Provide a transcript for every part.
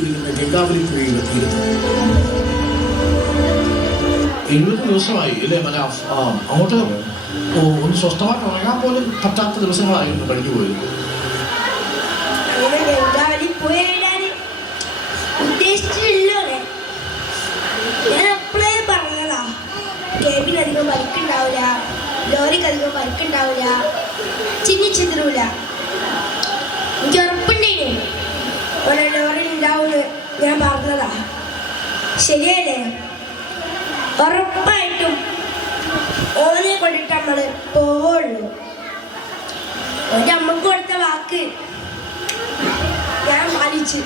കുതിച്ചൊഴുകുന്ന ഗംഗാവലി പുഴയുടെ തീരത്ത്. 70 ദിവസമായി അല്ലേ മനാഫ്? അങ്ങോട്ട് ഒന്ന് സ്വസ്ഥമായിട്ട് ഉറങ്ങാൻ പോലും പറ്റാത്ത ദിവസങ്ങളായിരുന്നു കഴിഞ്ഞു പോയത്. ഗംഗാവലി പുഴ ഉദ്ദേശിച്ചിട്ടില്ലോ. ഞാൻ എപ്പോഴേ പറഞ്ഞതാ, കേബിനധികം പരിക്കുണ്ടാവില്ല, ലോറിക്കധികം പരിക്കുണ്ടാവില്ല, ചിന്നിച്ചിതറൂല. എനിക്ക് ഉറപ്പുണ്ടേനു ഓരോ ലോറി ഉണ്ടാവുമെന്ന് ഞാൻ പറഞ്ഞതാ. ശരിയല്ലേ? ഉറപ്പായിട്ടും ഓനെ കൊണ്ടിട്ട് നമ്മള് പോവുള്ളൂ. ഓന്റെ അമ്മക്ക് കൊടുത്ത വാക്ക് ഞാൻ പാലിച്ചു.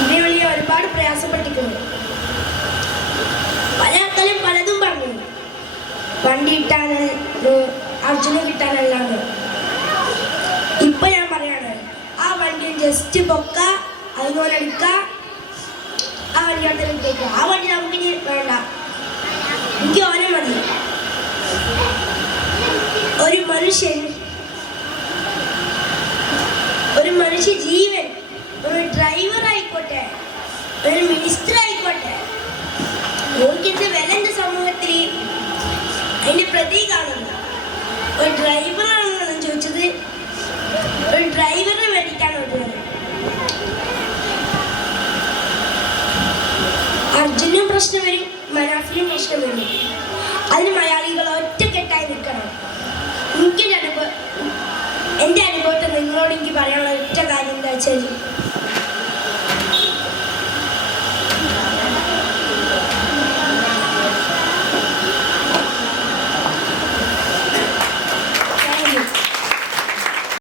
ഇതിനെ വലിയ ഒരുപാട് പ്രയാസപ്പെട്ടിട്ടുണ്ട്. പല ആൾക്കാരും പലതും പറഞ്ഞു. വണ്ടി കിട്ടാന് അർജുന കിട്ടാനല്ലാണ്ട്. ഇപ്പൊ ഞാൻ പറയാണ്, ആ വണ്ടി ജസ്റ്റ് പൊക്ക, അതുപോലെ എടുക്ക, ആ വണ്ടി അവിടെ ഇട്ടേക്കുക. ആ വണ്ടി നമുക്ക് ഇനി വേണ്ട, എനിക്ക് ഓനെ മതി. ഒരു മനുഷ്യ ജീവൻ, ഒരു ഡ്രൈവർ ആയിക്കോട്ടെ, ഒരു മിനിസ്റ്റർ ആയിക്കോട്ടെ, നോക്കിയത് വില എന്റെ സമൂഹത്തിൽ അതിന്റെ പ്രതീകമാണല്ലോ. ഒരു ഡ്രൈവറാണെന്നാണ് ചോദിച്ചത്. ഒരു ഡ്രൈവറിന് വേണ്ടിയിട്ടാണ് വരുന്നത്. അർജുനും പ്രശ്നം വരും, മനാഫിനും പ്രശ്നം വരും. അതിന് മലയാളികൾ ഒറ്റക്കെട്ടായി നിൽക്കണം. എൻ്റെ അനുഭവത്തെ നിങ്ങളോട് എനിക്ക് പറയാനുള്ള ഒറ്റ കാര്യം എന്താ വെച്ചാൽ,